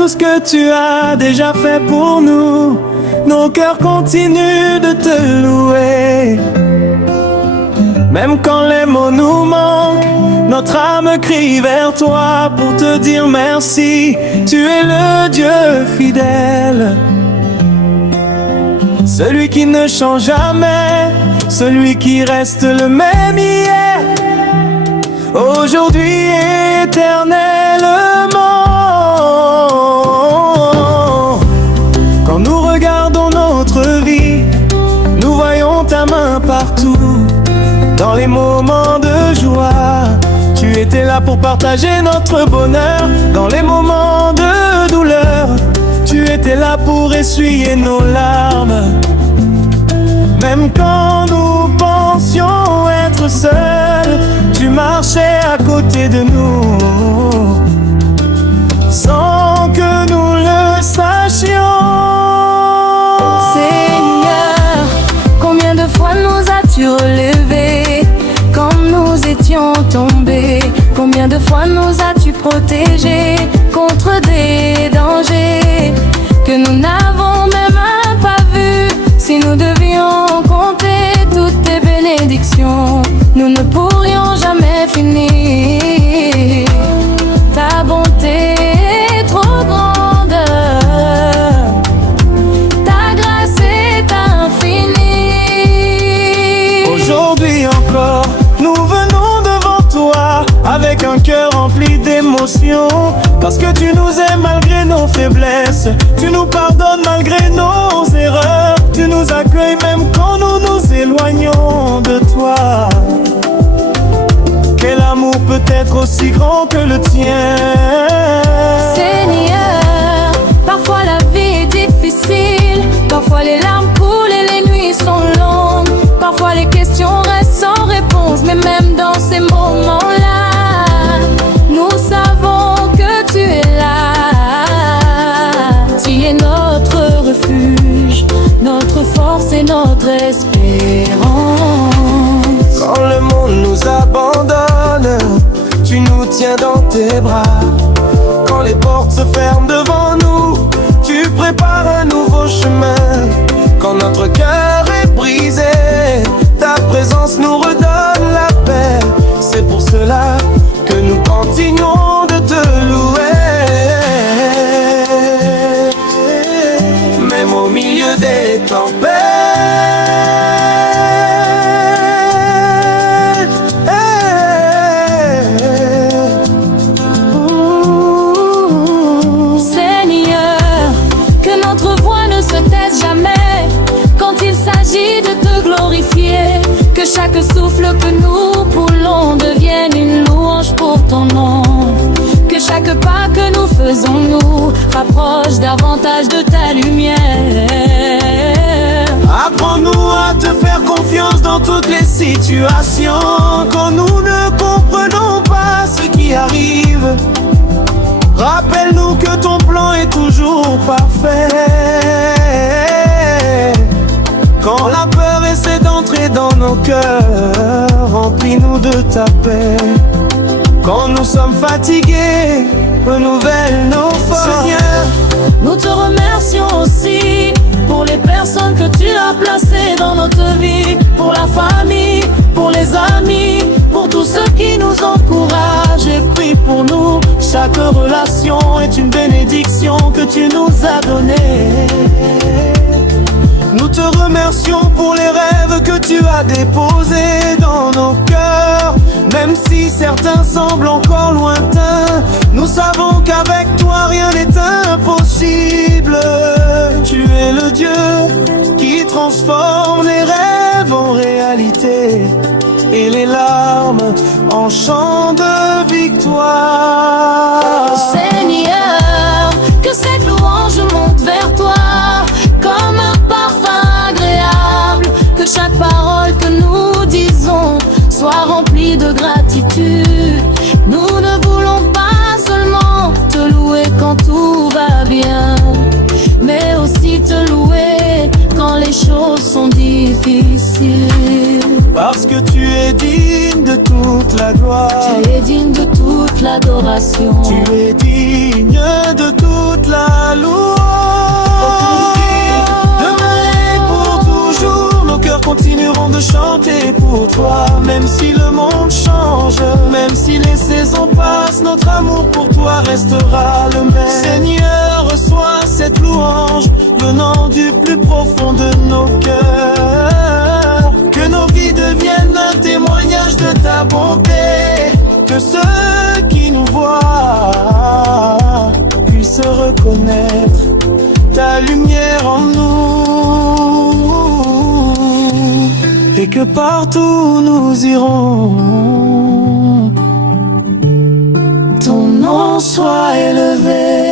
tout ce que tu as déjà fait pour nous. Nos cœurs continuent de te louer. Même quand les mots nous manquent, notre âme crie vers toi pour te dire merci. Tu es le Dieu fidèle, celui qui ne change jamais, celui qui reste le même hier, aujourd'hui et éternellement. Quand nous regardons notre vie, nous voyons ta main partout. Dans les moments de joie, tu étais là pour partager notre bonheur. Dans les moments de douleur, tu étais là pour essuyer nos larmes. Même quand nous pensions être seuls, tu marchais à côté de nous, sans que nous le sachions. Seigneur, combien de fois nous as-tu relevés quand nous étions tombés? Combien de fois nous as-tu protégés contre des dangers que nous n'avons même pas vus? Si nous devions compter toutes tes bénédictions, nous ne pourrions jamais finir. Ta bonté est trop grande, ta grâce est infinie. Aujourd'hui encore, nous venons devant toi avec un cœur rempli d'émotions, parce que tu nous aimes malgré nos faiblesses, tu nous pardonnes malgré nos erreurs, tu nous accueilles même quand nous nous éloignons de toi. Quel amour peut être aussi grand que le tien? Seigneur, parfois la vie est difficile, parfois les larmes coulent et les nuits sont longues, parfois les questions restent sans réponse, mais même dans ces moments-là, nous savons que tu es là. Tu es notre refuge, notre force et notre espérance. Quand le monde nous abandonne, tu nous tiens dans tes bras. Quand les portes se ferment devant nous, tu prépares un nouveau chemin. Quand notre cœur est brisé, ta présence nous redonne la paix. C'est pour cela que nous continuons de te louer. Même au milieu des tempêtes, Seigneur, que notre voix ne se taise jamais quand il s'agit de te glorifier, que chaque souffle que nous poulons devienne une louange pour ton nom, que chaque pas que nous faisons nous rapproche davantage de ta lumière. apprends-nous à te faire confiance dans toutes les situations. Quand nous ne comprenons pas ce qui arrive, rappelle-nous que ton plan est toujours parfait. Quand la peur essaie d'entrer dans nos cœurs, remplis-nous de ta paix. Quand nous sommes fatigués, renouvelle nos forces. Seigneur, nous te remercions aussi pour les personnes que tu as placées dans notre vie, pour la famille, pour les amis, pour tous ceux qui nous encouragent et prient pour nous. Chaque relation est une bénédiction que tu nous as donnée. nous te remercions pour les rêves que tu as déposés dans nos cœurs. Même si certains semblent encore lointains, nous savons qu'avec toi rien n'est impossible. Tu es le Dieu qui transforme les rêves en réalité et les larmes en chants de victoire. Seigneur, que cette louange monte vers toi comme un parfum agréable, que chaque parole que nous disons soit remplie de gratitude. Nous ne voulons pas seulement te louer quand tout va bien, mais aussi te louer quand les choses sont difficiles. parce que tu es digne de toute la gloire. Tu es digne de toute l'adoration. Tu es digne de toute la louange. Demain et pour toujours, nos cœurs continueront de chanter pour toi. Même si le monde change, même si les saisons passent, notre amour pour toi restera le même. Seigneur, reçois cette louange venant du plus profond de nos cœurs. Que nos vies deviennent un témoignage de ta bonté. Que ceux qui nous voient puissent reconnaître ta lumière en nous. Et que partout nous irons, ton nom soit élevé.